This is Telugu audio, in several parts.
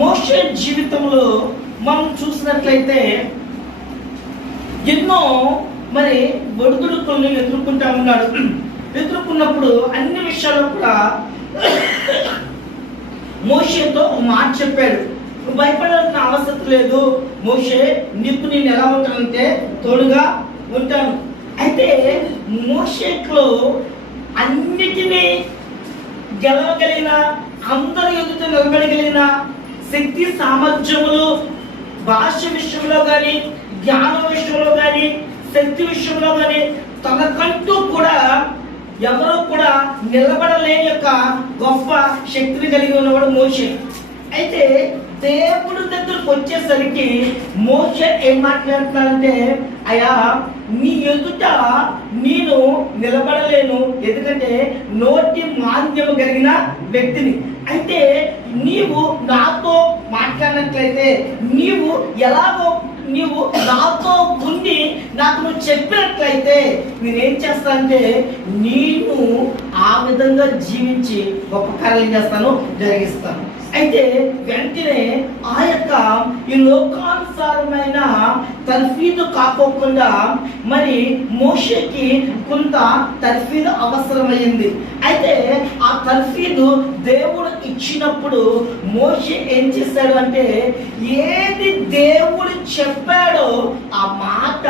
మోషే జీవితంలో మనం చూసినట్లయితే ఎన్నో మరి ఒడిదుడుకులను ఎదుర్కొంటా ఉన్నాడు. ఎదుర్కొన్నప్పుడు అన్ని విషయాల్లో కూడా మోషేతో ఒక మాట చెప్పాడు, నువ్వు భయపడాల్సిన అవసరం లేదు మోషే, నీకు నేను ఎలా ఉంటానంటే తోడుగా ఉంటాను. అయితే మోషేలో అన్నిటినీ గెలవగలిగిన, అందరి ఎదుట నిలబడగలిగిన శక్తి సామర్థ్యములు, భాష విషయంలో కానీ, జ్ఞానం విషయంలో కానీ, శక్తి విషయంలో కానీ తనకంటూ కూడా ఎవరో కూడా నిలబడలేని యొక్క గొప్ప శక్తిని కలిగి ఉన్నవాడు మోషే. అయితే దేవుడి దగ్గరకు వచ్చేసరికి మోషే ఏం మాట్లాడుతున్నాడంటే, అయ్యా నీ ఎదుట నేను నిలబడలేను, ఎందుకంటే నోటి మాంద్యము కలిగిన వ్యక్తిని. అయితే నీవు నాతో మాట్లాడినట్లయితే, నీవు ఎలాగో నీవు నాతో ఉండి నాకు నువ్వు చెప్పినట్లయితే నేనేం చేస్తానంటే నేను ఆ విధంగా జీవించి గొప్ప కార్యం చేస్తాను, జరిగిస్తాను. అయితే వెంటనే ఆ యొక్క ఈ లోకానుసారమైన తర్ఫీదు కాకోకుండా మరి మోషేకి కొంత తర్ఫీదు అవసరమైంది. అయితే ఆ తర్ఫీదు దేవుడు ఇచ్చినప్పుడు మోషే ఏం చేశాడు అంటే, ఏది దేవుడు చెప్పాడో ఆ మాట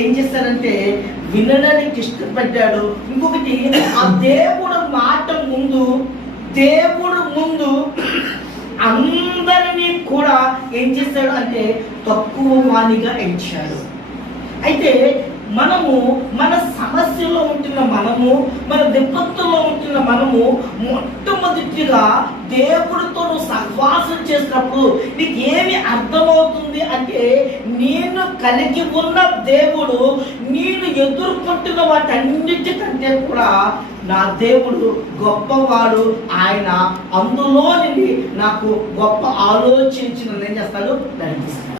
ఏం చేశాడంటే వినడానికి ఇష్టపడ్డాడు. ఇంకొకటి, ఆ దేవుడు మాట ముందు, దేవుడు ముందు అందరినీ కూడా ఏం చేశాడు అంటే తక్కువ వాణిగా ఎంచాడు. అయితే మనము మన సమస్యలో ఉంటున్న మనము, మన విపత్తులో ఉంటున్న మనము మొట్టమొదటిగా దేవుడితో నువ్వు సహవాసం చేసినప్పుడు నీకు ఏమి అర్థమవుతుంది అంటే, నేను కలిగి ఉన్న దేవుడు నేను ఎదుర్కొంటున్న వాటన్నిటికంటే కూడా నా దేవుడు గొప్పవాడు, ఆయన అందులో నుండి నాకు గొప్ప ఆలోచించిన ఏం చేస్తాడు, నడిపిస్తాడు.